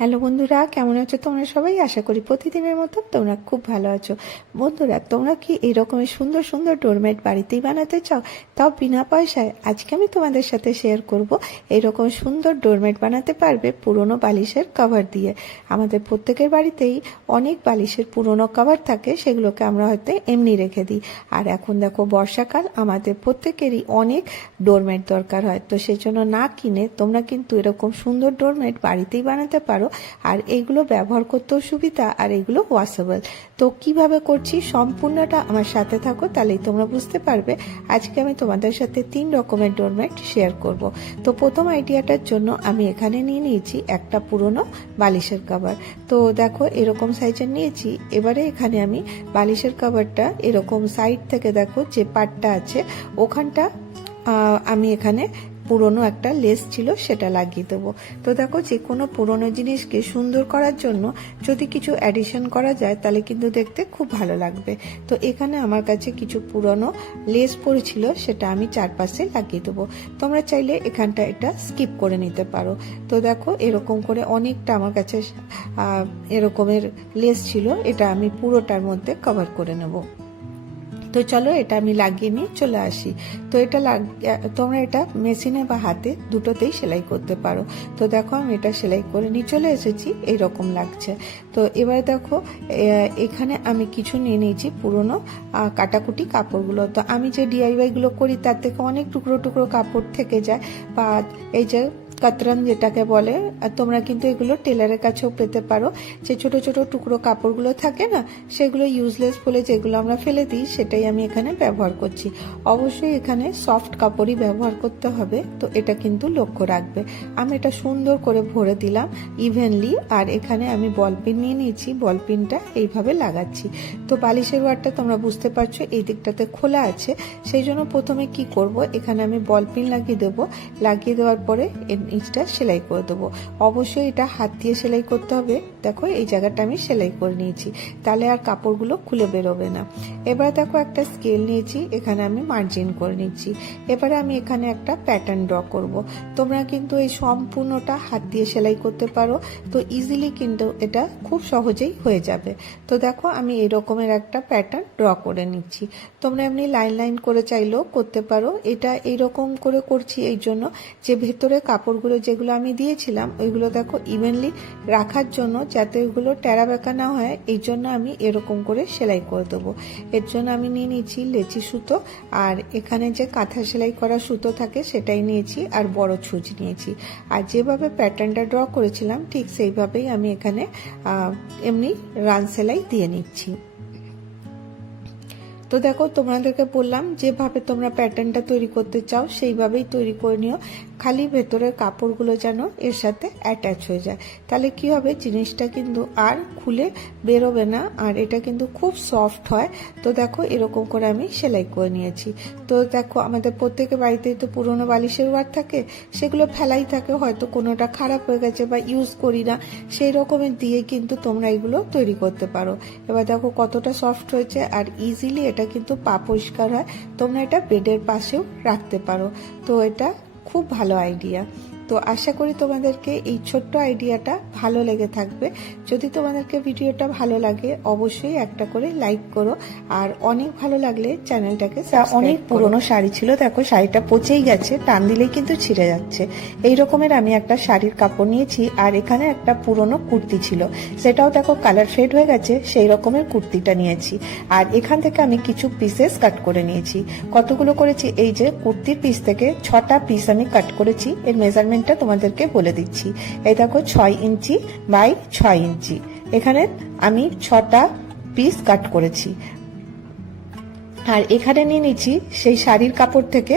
Hello বন্ধুরা, কেমন আছো তোমরা সবাই? আশা করি প্রতিদিনের মতো তোমরা খুব ভালো আছো। বন্ধুরা, তোমরা কি এরকমের সুন্দর সুন্দর ডোরমেট বাড়িতেই বানাতে চাও, তাও বিনা পয়সায়? আজকে আমি তোমাদের সাথে শেয়ার করব এরকম সুন্দর ডোরমেট বানাতে পারবে পুরনো বালিশের কভার দিয়ে। আমাদের প্রত্যেকের বাড়িতেই অনেক বালিশের পুরনো কভার থাকে, সেগুলোকে আমরা হয়তো এমনি রেখে দিই। আর এখন দেখো বর্ষাকাল, আমাদের প্রত্যেকেরই অনেক ডোরমেট দরকার হয়, তো সেই জন্য না কিনে তোমরা কিন্তু এরকম সুন্দর ডোরমেট বাড়িতেই বানাতে পারো। আর এগুলো ব্যবহার করতেও সুবিধা, আর এগুলো ওয়াশেবল। তো কিভাবে করছি সম্পূর্ণটা আমার সাথে থাকো, তাহলেই তোমরা বুঝতে পারবে। আজকে আমি তোমাদের সাথে 3 রকমের ডোরমেট শেয়ার করব। তো প্রথম আইডিয়াটার জন্য আমি এখানে নিয়ে নিয়েছি একটা পুরনো বালিশের কভার। তো দেখো এরকম সাইজের নিয়েছি। এবারে এখানে আমি বালিশের কভারটা এরকম সাইড থেকে দেখো যে পাটটা আছে ওখানটা আমি এখানে পুরনো একটা লেস ছিল সেটা লাগিয়ে দেবো। তো দেখো যে কোনো পুরনো জিনিসকে সুন্দর করার জন্য যদি কিছু অ্যাডিশন করা যায় তাহলে কিন্তু দেখতে খুব ভালো লাগবে। তো এখানে আমার কাছে কিছু পুরনো লেস পড়েছিল, সেটা আমি চারপাশে লাগিয়ে দেবো। তোমরা চাইলে এখানটা এটা স্কিপ করে নিতে পারো। তো দেখো এরকম করে অনেকটা আমার কাছে এরকমের লেস ছিল, এটা আমি পুরোটার মধ্যে কভার করে নেব। তো চলো এটা আমি লাগিয়ে নিয়ে চলে আসি। তো এটা তোমরা এটা মেশিনে বা হাতে দুটোতেই সেলাই করতে পারো। তো দেখো আমি এটা সেলাই করে নিয়ে চলে এসেছি, এইরকম লাগছে। তো এবার দেখো এখানে আমি কিছু নিয়ে নিয়েছি পুরনো কাটাকুটি কাপড়গুলো। তো আমি যে ডিআইওয়াই গুলো করি তার থেকে অনেক টুকরো টুকরো কাপড় থেকে যায়, বা এই যে কাতরান যেটাকে বলে, আর তোমরা কিন্তু এগুলো টেলারের কাছেও পেতে পারো। যে ছোট ছোট টুকরো কাপড়গুলো থাকে না, সেগুলো ইউজলেস বলে যেগুলো আমরা ফেলে দিই, সেটাই আমি এখানে ব্যবহার করছি। অবশ্যই এখানে সফট কাপড়ই ব্যবহার করতে হবে, তো এটা কিন্তু লক্ষ্য রাখবে। আমি এটা সুন্দর করে ভরে দিলাম ইভেনলি। আর এখানে আমি বল পিন নিয়ে নিয়েছি, বল পিনটা এইভাবে লাগাচ্ছি। তো বালিশের ওয়ারটা তোমরা বুঝতে পারছো এই দিকটাতে খোলা আছে, সেই জন্য প্রথমে কি করব, এখানে আমি বল পিন লাগিয়ে দেবো। লাগিয়ে দেওয়ার পরে নিচটা সেলাই করে দেবো। অবশ্যই এটা হাত দিয়ে সেলাই করতে হবে। দেখো এই জায়গাটা আমি সেলাই করে নিয়েছি, তাহলে আর কাপড়গুলো খুলে বেরোবে না। এবার দেখো একটা স্কেল নিয়েছি, এখানে আমি মার্জিন করে নিচ্ছি। এবারে আমি এখানে একটা প্যাটার্ন ড্র করব। তোমরা কিন্তু এই সম্পূর্ণটা হাত দিয়ে সেলাই করতে পারো, তো ইজিলি কিন্তু এটা খুব সহজেই হয়ে যাবে। তো দেখো আমি এরকমের একটা প্যাটার্ন ড্র করে নিচ্ছি। তোমরা এমনি লাইন লাইন করে চাইলেও করতে পারো। এটা এইরকম করে করছি এই জন্য যে ভেতরে কাপড়গুলো যেগুলো আমি দিয়েছিলাম ওইগুলো দেখো ইভেনলি রাখার জন্য, যাতে ওইগুলো টেরা বেঁকা না হয়, এই জন্য আমি এরকম করে সেলাই করে দেবো। এর জন্য আমি নিয়ে নিয়েছি লেচি সুতো, আর এখানে যে কাঁথা সেলাই করা সুতো থাকে সেটাই নিয়েছি, আর বড় ছুঁচ নিয়েছি। আর যেভাবে প্যাটার্নটা ড্র করেছিলাম ঠিক সেইভাবেই আমি এখানে এমনি রান সেলাই দিয়ে নিচ্ছি। তো দেখো তোমাদেরকে বললাম যেভাবে তোমরা প্যাটার্নটা তৈরি করতে চাও সেইভাবেই তৈরি করে নিও, খালি ভেতরের কাপড়গুলো যেন এর সাথে অ্যাটাচ হয়ে যায়। তাহলে কি হবে, জিনিসটা কিন্তু আর খুলে বেরোবে না, আর এটা কিন্তু খুব সফট হয়। তো দেখো এরকম করে আমি সেলাই করে নিয়েছি। তো দেখো আমাদের প্রত্যেকের বাড়িতেই তো পুরোনো বালিশের ওয়ার থাকে, সেগুলো ফেলাই থাকে, হয়তো কোনোটা খারাপ হয়ে গেছে বা ইউজ করি না, সেই রকমের দিয়ে কিন্তু তোমরা এগুলো তৈরি করতে পারো। এবার দেখো কতটা সফট হয়েছে, আর ইজিলি এটা কিন্তু পা পরিষ্কার হয়। তোমরা এটা বেডের পাশেও রাখতে পারো। তো এটা খুব ভালো আইডিয়া। তো আশা করি তোমাদেরকে এই ছোট্ট আইডিয়াটা ভালো লেগে থাকবে। যদি তোমাদেরকে ভিডিওটা ভালো লাগে অবশ্যই একটা করে লাইক করো, আর অনেক ভালো লাগলে চ্যানেলটাকে অনেক পুরনো শাড়ি ছিল, দেখো শাড়িটা পচেই গেছে, টান দিলেই কিন্তু ছিঁড়ে যাচ্ছে। এই রকমের আমি একটা শাড়ির কাপড় নিয়েছি, আর এখানে একটা পুরনো কুর্তি ছিল, সেটাও দেখো কালার ফেড হয়ে গেছে, সেই রকমের কুর্তিটা নিয়েছি। আর এখান থেকে আমি কিছু পিসেস কাট করে নিয়েছি। কতগুলো করেছি, এই যে কুর্তির পিস থেকে 6টা পিস আমি কাট করেছি। এর মেজারমেন্ট তোমাদেরকে বলে দিচ্ছি। এই দেখো 6 ইঞ্চি বাই 6 ইঞ্চি, এখানে আমি 6টা পিস কাট করেছি। আর এখানে নিয়ে নিচ্ছি সেই শাড়ির কাপড় থেকে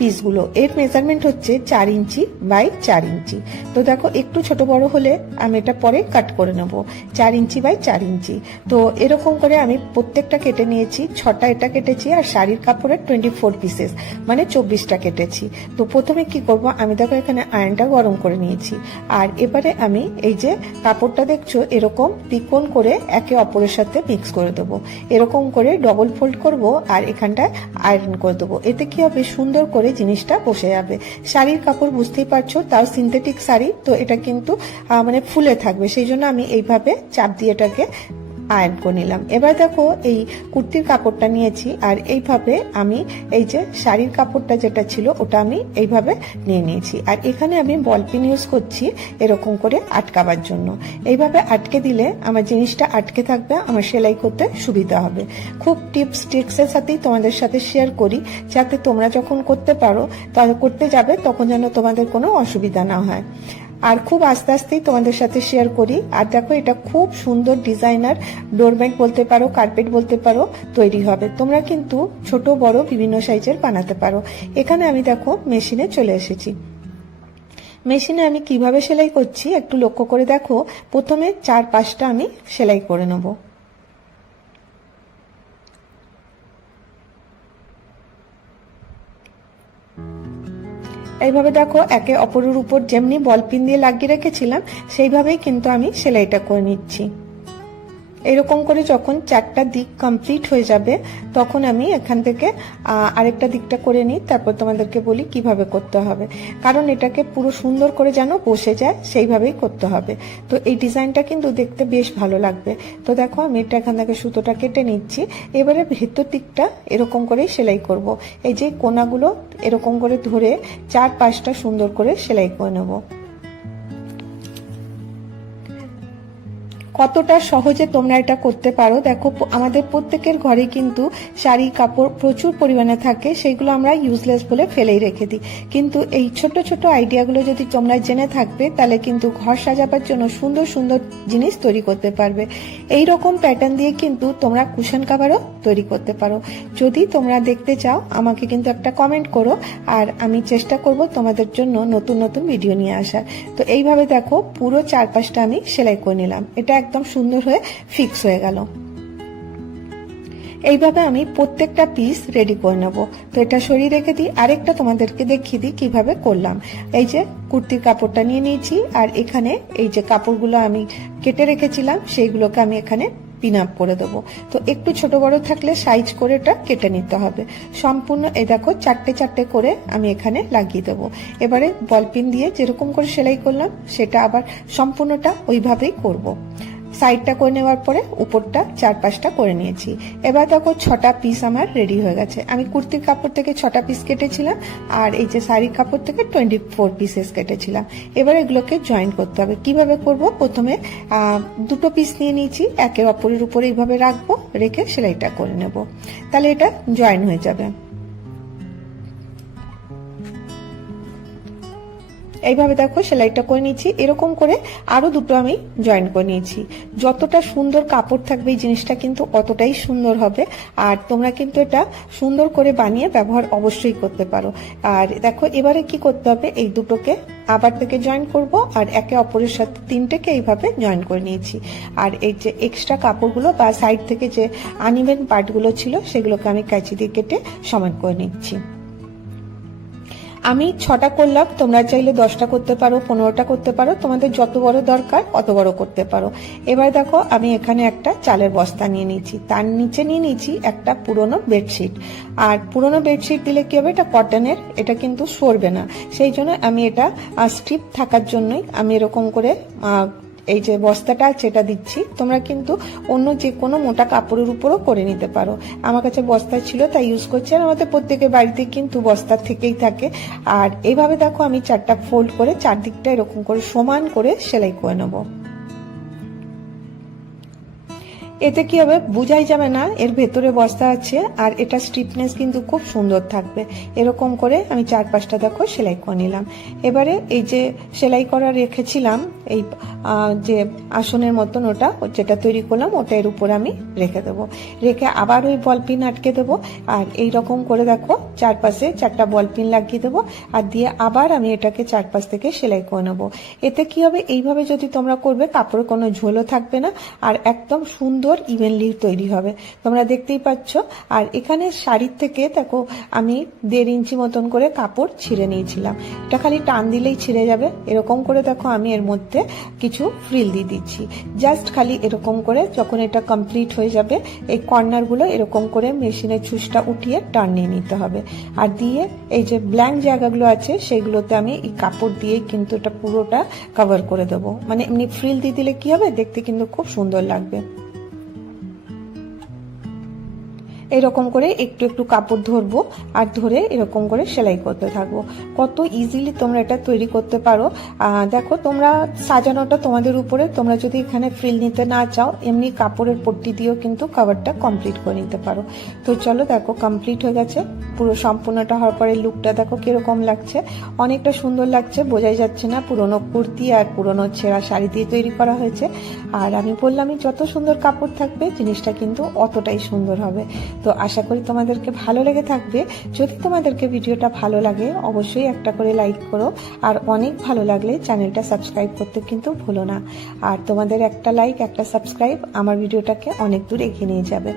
পিসগুলো, এর মেজারমেন্ট হচ্ছে 4 ইঞ্চি বাই 4 ইঞ্চি। তো দেখো একটু ছোট বড় হলে আমি এটা পরে কাট করে নেব। 4 ইঞ্চি বাই 4 ইঞ্চি। তো এরকম করে আমি প্রত্যেকটা কেটে নিয়েছি। 6টা এটা কেটেছি, আর শাড়ির কাপড়ের 24 পিসেস মানে 24টা কেটেছি। তো প্রথমে কি করব, আমি দেখো এখানে আয়রনটা গরম করে নিয়েছি। আর এবারে আমি এই যে কাপড়টা দেখছো এরকম ত্রিকোণ করে একে অপরের সাথে মিক্স করে দেবো। এরকম করে ডবল ফোল্ড করব, আর এখানটায় আয়রন করে দেবো। এতে কি হবে, সুন্দর করে জিনিসটা বসে যাবে। শাড়ির কাপড় বুঝতেই পারছো, তাও সিনথেটিক শাড়ি, তো এটা কিন্তু মানে ফুলে থাকবে, সেই জন্য আমি এইভাবে চাপ দিয়ে এটাকে আয়রন করে নিলাম। এবার দেখো এই কুর্তির কাপড়টা নিয়েছি, আর এইভাবে আমি এই যে শাড়ির কাপড়টা যেটা ছিল ওটা আমি এইভাবে নিয়ে নিয়েছি, আর এখানে আমি বল পিন ইউজ করছি এরকম করে আটকাবার জন্য। এইভাবে আটকে দিলে আমার জিনিসটা আটকে থাকবে, আমার সেলাই করতে সুবিধা হবে। খুব টিপস ট্রিক্সের সাথেই তোমাদের সাথে শেয়ার করি, যাতে তোমরা যখন করতে পারো, করতে যাবে, তখন যেন তোমাদের কোনো অসুবিধা না হয়। আর খুব আস্তে আস্তেই তোমাদের সাথে শেয়ার করি। আর দেখো এটা খুব সুন্দর ডিজাইনার ডোরম্যাট বলতে পারো, কার্পেট বলতে পারো, তৈরি হবে। তোমরা কিন্তু ছোট বড় বিভিন্ন সাইজের বানাতে পারো। এখানে আমি দেখো মেশিনে চলে এসেছি। মেশিনে আমি কিভাবে সেলাই করছি একটু লক্ষ্য করে দেখো। প্রথমে 4-5টা আমি সেলাই করে নেবো। এইভাবে দেখো একে অপরের উপর যেমনি বল পিন দিয়ে লাগিয়ে রেখেছিলাম সেইভাবেই কিন্তু আমি সেলাইটা করে নিচ্ছি। এরকম করে যখন 4টা দিক কমপ্লিট হয়ে যাবে তখন আমি এখান থেকে আরেকটা দিকটা করে নিই, তারপর তোমাদেরকে বলি কিভাবে করতে হবে, কারণ এটাকে পুরো সুন্দর করে যেন বসে যায় সেইভাবেই করতে হবে। তো এই ডিজাইনটা কিন্তু দেখতে বেশ ভালো লাগবে। তো দেখো আমি এটা এখান থেকে সুতোটা কেটে নিচ্ছি। এবারে ভেতর দিকটা এরকম করেই সেলাই করব। এই যে কোনাগুলো এরকম করে ধরে 4-5টা সুন্দর করে সেলাই করে নেবো। কতটা সহজে তোমরা এটা করতে পারো দেখো। আমাদের প্রত্যেকের ঘরে কিন্তু শাড়ি কাপড় প্রচুর পরিমাণে থাকে, সেইগুলো আমরা ইউজলেস বলে ফেলেই রেখে দিই। কিন্তু এই ছোট ছোট আইডিয়াগুলো যদি তোমরা জেনে থাকবে তাহলে কিন্তু ঘর সাজাবার জন্য সুন্দর সুন্দর জিনিস তৈরি করতে পারবে। এই রকম প্যাটার্ন দিয়ে কিন্তু তোমরা কুশন কাভারও তৈরি করতে পারো। যদি তোমরা দেখতে চাও আমাকে কিন্তু একটা কমেন্ট করো, আর আমি চেষ্টা করব তোমাদের জন্য নতুন নতুন ভিডিও নিয়ে আসার। তো এইভাবে দেখো পুরো 4-5টা আমি সেলাই করে নিলাম। এটা একদম সুন্দর হয়ে ফিক্স হয়ে গেল। এইভাবে আমি প্রত্যেকটা পিস রেডি করে নেব। তো এটা সরিয়ে রেখে দিই, আরেকটা তোমাদেরকে দেখিয়ে দিই কিভাবে করলাম। এই যে কুর্তির কাপড়টা নিয়ে নিয়েছি, আর এখানে এই যে কাপড়গুলো আমি কেটে রেখেছিলাম সেইগুলোকে আমি এখানে পিন আপ করে দেবো। তো একটু ছোট বড় থাকলে সাইজ করে এটা কেটে নিতে হবে। সম্পূর্ণ এই দেখো 4টে করে আমি এখানে লাগিয়ে দেবো। এবারে বল পিন দিয়ে যেরকম করে সেলাই করলাম সেটা আবার সম্পূর্ণটা ওইভাবেই করব। সাইডটা করে নেওয়ার পরে উপরটা 4-5টা করে নিয়েছি। এবার দেখো 6টা পিস আমার রেডি হয়ে গেছে। আমি কুর্তির কাপড় থেকে 6টা পিস কেটেছিলাম, আর এই যে শাড়ির কাপড় থেকে 24 পিসেস কেটেছিলাম। এবার এগুলোকে জয়েন করতে হবে। কিভাবে করব, প্রথমে 2টো পিস নিয়ে নিয়েছি, একে অপরের উপরে এইভাবে রাখবো, রেখে সেলাইটা করে নেব, তাহলে এটা জয়েন হয়ে যাবে। এইভাবে দেখো সেলাইটা করে নিয়েছি। এরকম করে আরো 2টো আমি জয়েন করে নিয়েছি। যতটা সুন্দর কাপড় থাকবে এই জিনিসটা কিন্তু অতটাই সুন্দর হবে। আর তোমরা কিন্তু এটা সুন্দর করে বানিয়ে ব্যবহার অবশ্যই করতে পারো। আর দেখো এবারে কি করতে হবে, এই দুটোকে আবার থেকে জয়েন করব, আর একে অপরের সাথে 3টেকে এইভাবে জয়েন করে নিয়েছি। আর এই যে এক্সট্রা কাপড়গুলো বা সাইড থেকে যে আনইভেন পার্টগুলো ছিল সেগুলোকে আমি কাঁচি দিয়ে কেটে সমান করে নিচ্ছি। আমি 6টা করলাম, তোমরা চাইলে 10টা করতে পারো, 15টা করতে পারো, তোমাদের যত বড় দরকার অত বড় করতে পারো। এবার দেখো আমি এখানে একটা চালের বস্তা নিয়ে নিয়েছি, তার নিচে নিয়ে নিয়েছি একটা পুরনো বেডশিট। আর পুরনো বেডশিট দিলে কি হবে, এটা কটনের, এটা কিন্তু সরবে না, সেই জন্য আমি এটা স্ট্রিপ থাকার জন্যই আমি এরকম করে এই যে বস্তাটা সেটা দিচ্ছি। তোমরা কিন্তু অন্য যে কোনো মোটা কাপড়ের উপরও করে নিতে পারো। আমার কাছে বস্তা ছিল তাই ইউজ করছি, আর আমাদের প্রত্যেকের বাড়িতে কিন্তু বস্তা থেকেই থাকে। আর এইভাবে দেখো আমি 4টা ফোল্ড করে চারদিকটা এরকম করে সমান করে সেলাই করে নেবো। এতে কি হবে, বোঝাই যাবে না এর ভেতরে বস্তা আছে, আর এটা স্টিফনেস কিন্তু খুব সুন্দর থাকবে। এরকম করে আমি 4-5টা দেখো সেলাই করে নিলাম। এবারে এই যে সেলাই করা রেখেছিলাম এই যে আসনের মতন ওটা যেটা তৈরি করলাম ওটা এর উপর আমি রেখে দেবো, রেখে আবার ওই বল পিন আটকে দেবো। আর এই রকম করে দেখো চারপাশে 4টা বল পিন লাগিয়ে দেবো, আর দিয়ে আবার আমি এটাকে চারপাশ থেকে সেলাই করে নেবো। এতে কি হবে, এইভাবে যদি তোমরা করবে কাপড়ে কোনো ঝোলও থাকবে না, আর একদম সুন্দর সুন্দর ইভেনলি তৈরি হবে। তোমরা দেখতেই পাচ্ছ। আর এখানে শাড়ির থেকে দেখো আমি 1.5 ইঞ্চি মতন করে কাপড় ছিঁড়ে নিয়েছিলাম। এটা খালি টান দিলেই ছিঁড়ে যাবে। এরকম করে দেখো আমি এর মধ্যে কিছু ফ্রিল দিয়ে দিচ্ছি। জাস্ট খালি এরকম করে যখন এটা কমপ্লিট হয়ে যাবে এই কর্নারগুলো এরকম করে মেশিনের ছুঁচটা উঠিয়ে টান নিয়ে নিতে হবে। আর দিয়ে এই যে ব্ল্যাঙ্ক জায়গাগুলো আছে সেগুলোতে আমি এই কাপড় দিয়ে কিন্তু এটা পুরোটা কভার করে দেবো। মানে এমনি ফ্রিল দিয়ে দিলে কি হবে, দেখতে কিন্তু খুব সুন্দর লাগবে। এরকম করে একটু একটু কাপড় ধরবো আর ধরে এরকম করে সেলাই করতে থাকবো। কত ইজিলি তোমরা এটা তৈরি করতে পারো। দেখো তোমরা সাজানোটা তোমাদের উপরে, তোমরা যদি এখানে ফ্রিল নিতে না চাও এমনি কাপড়ের পট্টি দিয়েও কিন্তু কভারটা কমপ্লিট করে নিতে পারো। তো চলো দেখো কমপ্লিট হয়ে গেছে। পুরো সম্পূর্ণটা হওয়ার পরে লুকটা দেখো কিরকম লাগছে, অনেকটা সুন্দর লাগছে, বোঝাই যাচ্ছে না পুরনো কুর্তি আর পুরনো ছেঁড়া শাড়ি দিয়ে তৈরি করা হয়েছে। আর আমি বললামই যত সুন্দর কাপড় থাকবে জিনিসটা কিন্তু অতটাই সুন্দর হবে। তো আশা করি তোমাদেরকে ভালো লেগে থাকবে। যদি তোমাদেরকে ভিডিওটা ভালো লাগে অবশ্যই একটা করে লাইক করো, আর অনেক ভালো লাগলে চ্যানেলটা সাবস্ক্রাইব করতে কিন্তু ভুলো না। আর তোমাদের একটা লাইক একটা সাবস্ক্রাইব আমার ভিডিওটাকে অনেক দূর এগিয়ে নিয়ে যাবে।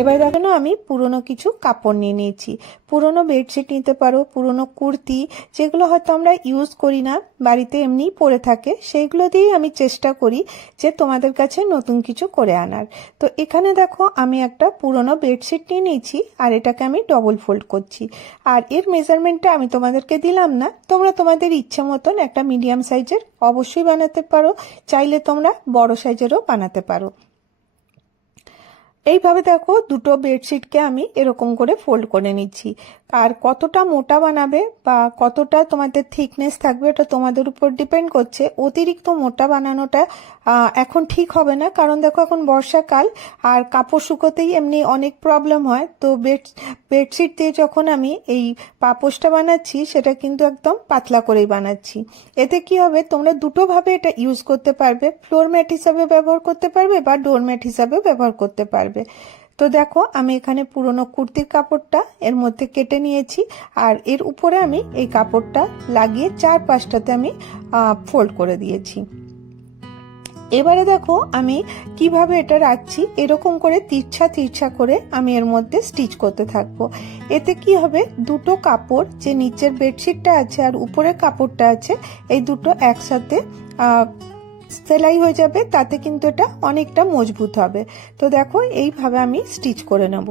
এবার দেখো আমি পুরনো কিছু কাপড় নিয়ে নিয়েছি। পুরনো বেডশিট নিতে পারো, পুরনো কুর্তি যেগুলো হয়তো আমরা ইউজ করি না, বাড়িতে এমনিই পরে থাকে, সেইগুলো দিয়েই আমি চেষ্টা করি যে তোমাদের কাছে নতুন কিছু করে আনার। তো এখানে দেখো আমি একটা পুরনো বেডশিট নিয়ে নিয়েছি আর এটাকে আমি ডবল ফোল্ড করছি। আর এর মেজারমেন্টটা আমি তোমাদেরকে দিলাম না, তোমরা তোমাদের ইচ্ছে মতন একটা মিডিয়াম সাইজের অবশ্যই বানাতে পারো, চাইলে তোমরা বড় সাইজেরও বানাতে পারো। এইভাবে দেখো দুটো বেডশিটকে আমি এরকম করে ফোল্ড করে নিচ্ছি। আর কতটা মোটা বানাবে বা কতটা তোমাদের থিকনেস থাকবে এটা তোমাদের উপর ডিপেন্ড করছে। অতিরিক্ত মোটা বানানোটা এখন ঠিক হবে না, কারণ দেখো এখন বর্ষাকাল আর কাপড় শুকোতেই এমনি অনেক প্রবলেম হয়। তো বেডশিট দিয়ে যখন আমি এই পাপোশটা বানাচ্ছি সেটা কিন্তু একদম পাতলা করেই বানাচ্ছি। এতে কি হবে, তোমরা দুটোভাবে এটা ইউজ করতে পারবে, ফ্লোর ম্যাট হিসাবে ব্যবহার করতে পারবে বা ডোর ম্যাট হিসাবে ব্যবহার করতে পারবে। তো দেখো আমি এখানে পুরনো কুর্তির কাপড়টা এর মধ্যে কেটে নিয়েছি আর এর উপরে আমি এই কাপড়টা লাগিয়ে 4-5টাতে আমি ফোল্ড করে দিয়েছি। এবারে দেখো আমি কিভাবে এটা রাখছি, এরকম করে তিরছা তিরছা করে আমি এর মধ্যে স্টিচ করতে থাকবো। এতে কি হবে, দুটো কাপড় যে নিচের বেডশিটটা আছে আর উপরের কাপড়টা আছে এই দুটো একসাথে সেলাই হয়ে যাবে, তাতে কিন্তু এটা অনেকটা মজবুত হবে। তো দেখো এইভাবে আমি স্টিচ করে নেব।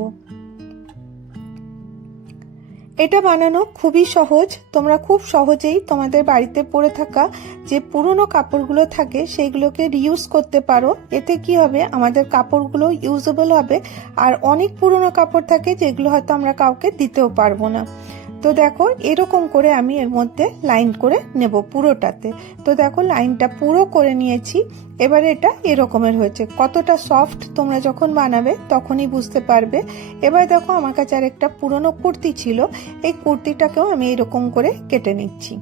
এটা বানানো খুবই সহজ, তোমরা খুব সহজেই তোমাদের বাড়িতে পরে থাকা যে পুরনো কাপড়গুলো থাকে সেইগুলোকে রিউজ করতে পারো। এতে কি হবে, আমাদের কাপড়গুলো ইউজেবল হবে। আর অনেক পুরনো কাপড় থাকে যেগুলো হয়তো আমরা কাউকে দিতেও পারবো না। তো দেখো এরকম করে আমি এর মধ্যে লাইন করে নেব পুরোটাতে। তো দেখো লাইনটা পুরো করে নিয়েছি। এবারে এটা এরকমের হয়েছে, কতটা সফট তোমরা যখন বানাবে তখনই বুঝতে পারবে। এবার দেখো আমার কাছে আর একটা পুরনো কুর্তি ছিল, এই কুর্তিটাকেও আমি এরকম করে কেটে নিচ্ছি।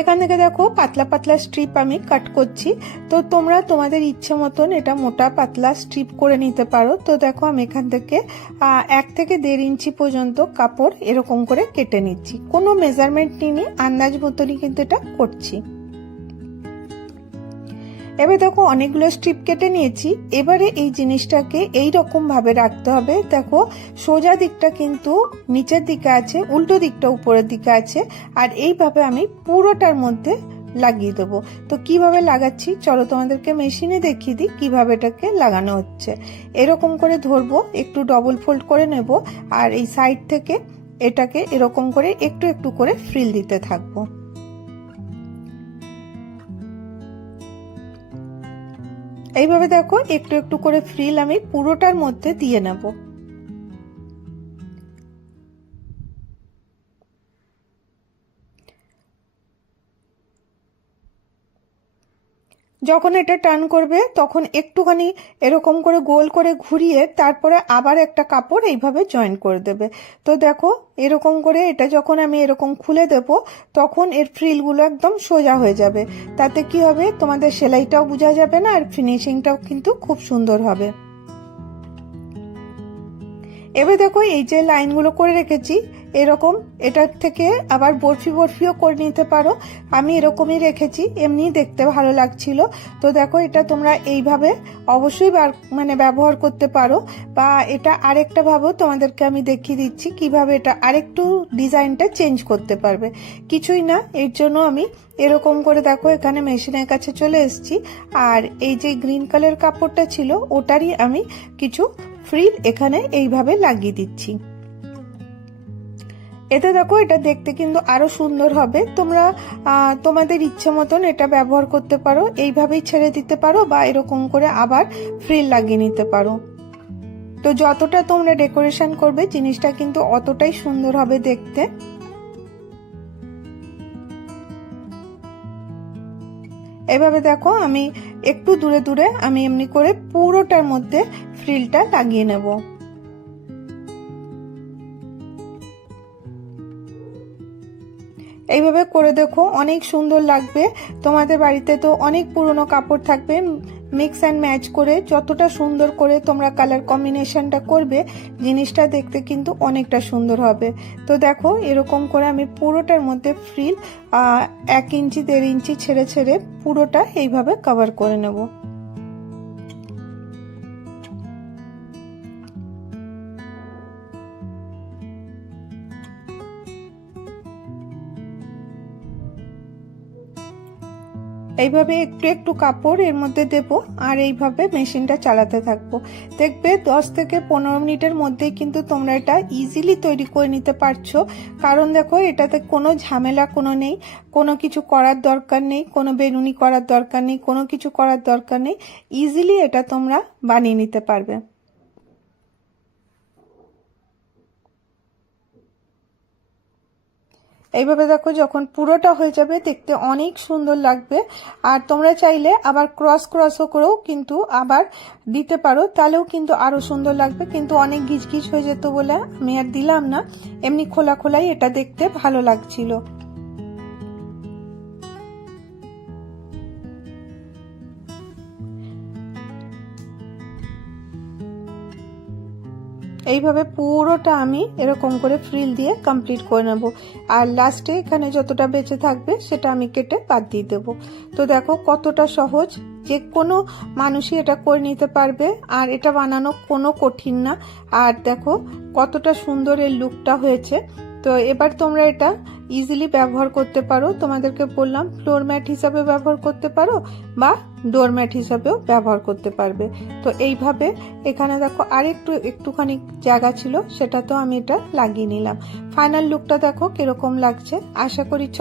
এখান থেকে দেখো পাতলা পাতলা স্ট্রিপ আমি কাট করছি। তো তোমরা তোমাদের ইচ্ছে মতন এটা মোটা পাতলা স্ট্রিপ করে নিতে পারো। তো দেখো আমি এখান থেকে 1 থেকে 1.5 ইঞ্চি পর্যন্ত কাপড় এরকম করে কেটে নিচ্ছি, কোনো মেজারমেন্ট নিইনি, আন্দাজ মতনই কিন্তু এটা করছি। এবার দেখো অনেকগুলো স্ট্রিপ কেটে নিয়েছি। এবারে এই জিনিসটাকে এই রকম ভাবে রাখতে হবে। দেখো সোজা দিকটা কিন্তু নিচের দিকে আছে, উল্টো দিকটা উপরের দিকে আছে। আর এইভাবে আমি পুরোটার মধ্যে লাগিয়ে দেবো। তো কিভাবে লাগাচ্ছি চলো তোমাদেরকে মেশিনে দেখিয়ে দিই কিভাবে এটাকে লাগানো হচ্ছে। এরকম করে ধরবো, একটু ডবল ফোল্ড করে নেব আর এই সাইড থেকে এটাকে এরকম করে একটু একটু করে ফ্রিল দিতে থাকবো। এইভাবে দেখো একটু একটু করে ফ্রিল আমি পুরোটার মধ্যে দিয়ে নেব। যখন এটা টার্ন করবে তখন একটুখানি এরকম করে গোল করে ঘুরিয়ে তারপরে আবার একটা কাপড় এইভাবে জয়েন করে দেবে। তো দেখো এরকম করে এটা যখন আমি এরকম খুলে দেব তখন এর ফ্রিলগুলো একদম সোজা হয়ে যাবে। তাতে কি হবে, তোমাদের সেলাইটাও বোঝা যাবে না আর ফিনিশিংটাও কিন্তু খুব সুন্দর হবে। এবার দেখো এই যে লাইনগুলো করে রেখেছি এরকম এটার থেকে আবার বরফি বরফিও করে নিতে পারো। আমি এরকমই রেখেছি, এমনি দেখতে ভালো লাগছিল। তো দেখো এটা তোমরা এইভাবে অবশ্যই ব্যবহার করতে পারো, বা এটা আরেকটা ভাবেও তোমাদেরকে আমি দেখিয়ে দিচ্ছি কিভাবে এটা আরেকটু ডিজাইনটা চেঞ্জ করতে পারবে। কিছুই না, এর জন্য আমি এরকম করে দেখো এখানে মেশিনের কাছে চলে এসেছি, আর এই যে গ্রিন কালার কাপড়টা ছিল ওটারই আমি কিছু ফ্রিল এখানে এইভাবে লাগিয়ে দিচ্ছি। এতে দেখো এটা দেখতে কিন্তু আরো সুন্দর হবে। তোমরা তোমাদের ইচ্ছে মতন এটা ব্যবহার করতে পারো, এইভাবেই ছেড়ে দিতে পারো বা এরকম করে আবার ফ্রিল লাগিয়ে নিতে পারো। তো যতটা তোমরা ডেকোরেশন করবে জিনিসটা কিন্তু অতটাই সুন্দর হবে দেখতে। এভাবে দেখো আমি একটু দূরে দূরে আমি এমনি করে পুরোটার মধ্যে ফ্রিলটা লাগিয়ে নেব। এইভাবে করে দেখো অনেক সুন্দর লাগবে। তোমাদের বাড়িতে তো অনেক পুরনো কাপড় থাকবে, মিক্স অ্যান্ড ম্যাচ করে যতটা সুন্দর করে তোমরা কালার কম্বিনেশনটা করবে জিনিসটা দেখতে কিন্তু অনেকটা সুন্দর হবে। তো দেখো এরকম করে আমি পুরোটার মধ্যে ফ্রিল 1 ইঞ্চি 1.5 ইঞ্চি ছেড়ে ছেড়ে পুরোটা এইভাবে কভার করে নেব। এইভাবে একটু একটু কাপড় এর মধ্যে দেব, আর এইভাবে মেশিনটা চালাতে থাকবো। দেখবে 10 থেকে 15 মিনিটের মধ্যেই কিন্তু তোমরা এটা ইজিলি তৈরি করে নিতে পারছো। কারণ দেখো এটাতে কোনো ঝামেলা কোনো নেই, কোনো কিছু করার দরকার নেই, কোনো বেনুনি করার দরকার নেই, কোনো কিছু করার দরকার নেই। ইজিলি এটা তোমরা বানিয়ে নিতে পারবে। এইভাবে দেখো যখন পুরোটা হয়ে যাবে দেখতে অনেক সুন্দর লাগবে। আর তোমরা চাইলে আবার ক্রস ক্রসও করেও কিন্তু আবার দিতে পারো, তাহলেও কিন্তু আরো সুন্দর লাগবে। কিন্তু অনেক ঘিচঘিচ হয়ে যেত বলে আমি আর দিলাম না, এমনি খোলা খোলাই এটা দেখতে ভালো লাগছিল। এইভাবে পুরোটা আমি এরকম করে ফ্রিল দিয়ে কমপ্লিট করে নেব, আর লাস্টে এখানে যতটা বেঁচে থাকবে সেটা আমি কেটে বাদ দিয়ে দেবো। তো দেখো কতটা সহজ, যে কোনো মানুষই এটা করে নিতে পারবে, আর এটা বানানো কোনো কঠিন না। আর দেখো কতটা সুন্দর এর লুকটা হয়েছে। তো এবার তোমরা এটা ইজিলি ব্যবহার করতে পারো। তোমাদেরকে বললাম ফ্লোর ম্যাট হিসাবে ব্যবহার করতে পারো বা ডোরম্যাট হিসাবেও ব্যবহার করতে পারবে। তো এইভাবে এখানে দেখো আর একটুখানি জায়গা ছিল, সেটা তো আমি এটা লাগিয়ে নিলাম। ফাইনাল লুকটা দেখো কিরকম লাগছে। আশা করি